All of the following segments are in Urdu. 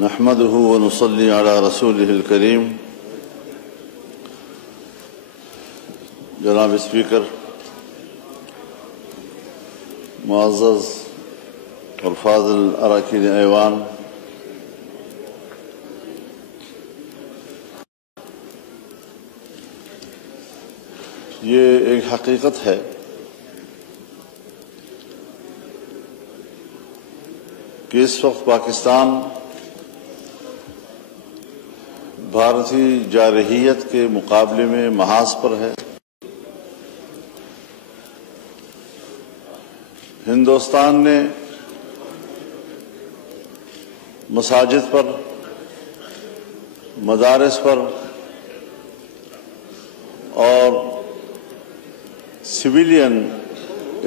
نحمده ونصلي على رسوله الكريم. جناب اسپیکر، معزز اور فاضل اراکین ایوان، یہ ایک حقیقت ہے کہ اس وقت پاکستان بھارتی جارحیت کے مقابلے میں محاذ پر ہے. ہندوستان نے مساجد پر، مدارس پر اور سویلین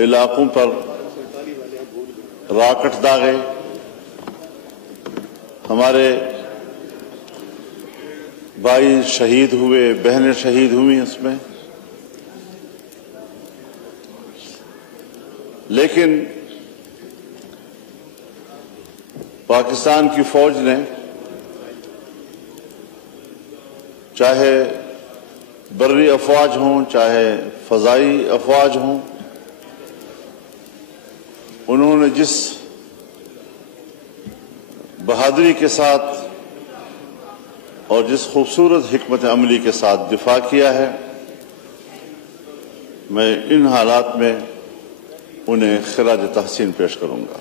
علاقوں پر راکٹ داغے. ہمارے بھائی شہید ہوئے، بہنیں شہید ہوئی اس میں. لیکن پاکستان کی فوج نے چاہے بری افواج ہوں چاہے فضائی افواج ہوں، انہوں نے جس بہادری کے ساتھ اور جس خوبصورت حکمت عملی کے ساتھ دفاع کیا ہے، میں ان حالات میں انہیں خراج تحسین پیش کروں گا.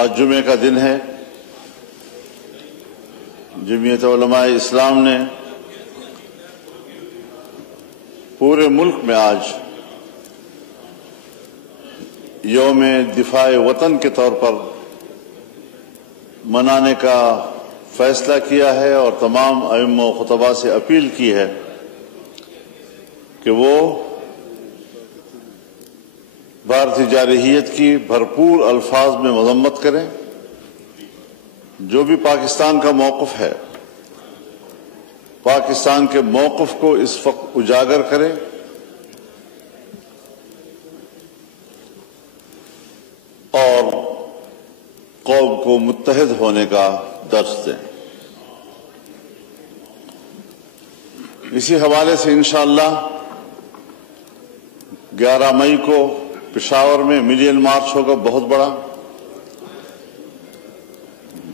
آج جمعے کا دن ہے. جمعیت علماء اسلام نے پورے ملک میں آج یوم دفاع وطن کے طور پر منانے کا فیصلہ کیا ہے اور تمام ائمہ و خطباء سے اپیل کی ہے کہ وہ بھارتی جارحیت کی بھرپور الفاظ میں مذمت کریں. جو بھی پاکستان کا موقف ہے، پاکستان کے موقف کو اس وقت اجاگر کریں اور قوم کو متحد ہونے کا درس دیں. اسی حوالے سے انشاءاللہ 11 مئی کو پشاور میں ملین مارچ ہوگا، بہت بڑا،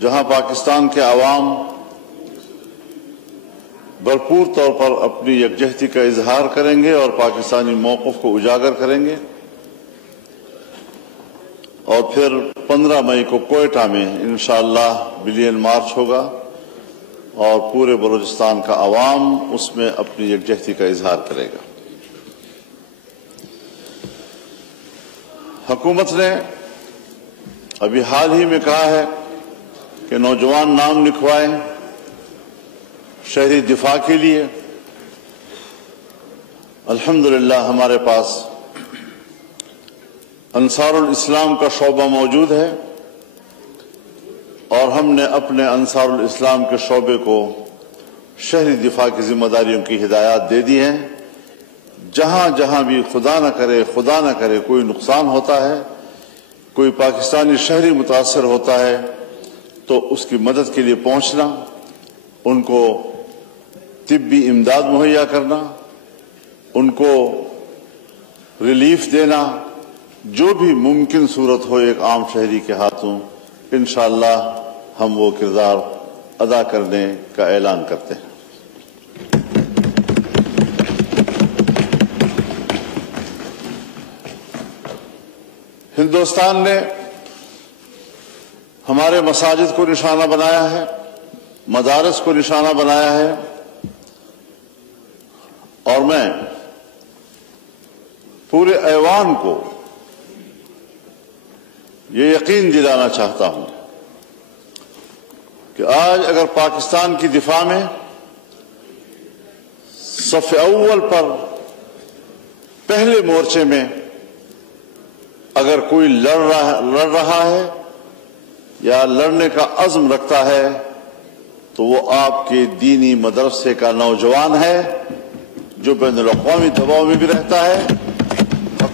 جہاں پاکستان کے عوام بھرپور طور پر اپنی یکجہتی کا اظہار کریں گے اور پاکستانی موقف کو اجاگر کریں گے. اور پھر 15 مئی کو کوئٹہ میں انشاءاللہ ملین مارچ ہوگا اور پورے بلوچستان کا عوام اس میں اپنی یکجہتی کا اظہار کرے گا. حکومت نے ابھی حال ہی میں کہا ہے کہ نوجوان نام لکھوائیں شہری دفاع کے لیے. الحمدللہ ہمارے پاس انصار الاسلام کا شعبہ موجود ہے اور ہم نے اپنے انصار الاسلام کے شعبے کو شہری دفاع کی ذمہ داریوں کی ہدایات دے دی ہیں. جہاں جہاں بھی خدا نہ کرے کوئی نقصان ہوتا ہے، کوئی پاکستانی شہری متاثر ہوتا ہے، تو اس کی مدد کے لیے پہنچنا، ان کو طبی امداد مہیا کرنا، ان کو ریلیف دینا، جو بھی ممکن صورت ہو ایک عام شہری کے ہاتھوں، انشاءاللہ ہم وہ کردار ادا کرنے کا اعلان کرتے ہیں. ہندوستان نے ہمارے مساجد کو نشانہ بنایا ہے، مدارس کو نشانہ بنایا ہے، اور میں پورے ایوان کو یہ یقین دلانا چاہتا ہوں کہ آج اگر پاکستان کی دفاع میں صف اول پر پہلے مورچے میں اگر کوئی لڑ رہا ہے یا لڑنے کا عزم رکھتا ہے تو وہ آپ کے دینی مدرسے کا نوجوان ہے جو بین الاقوامی دباؤ میں بھی رہتا ہے،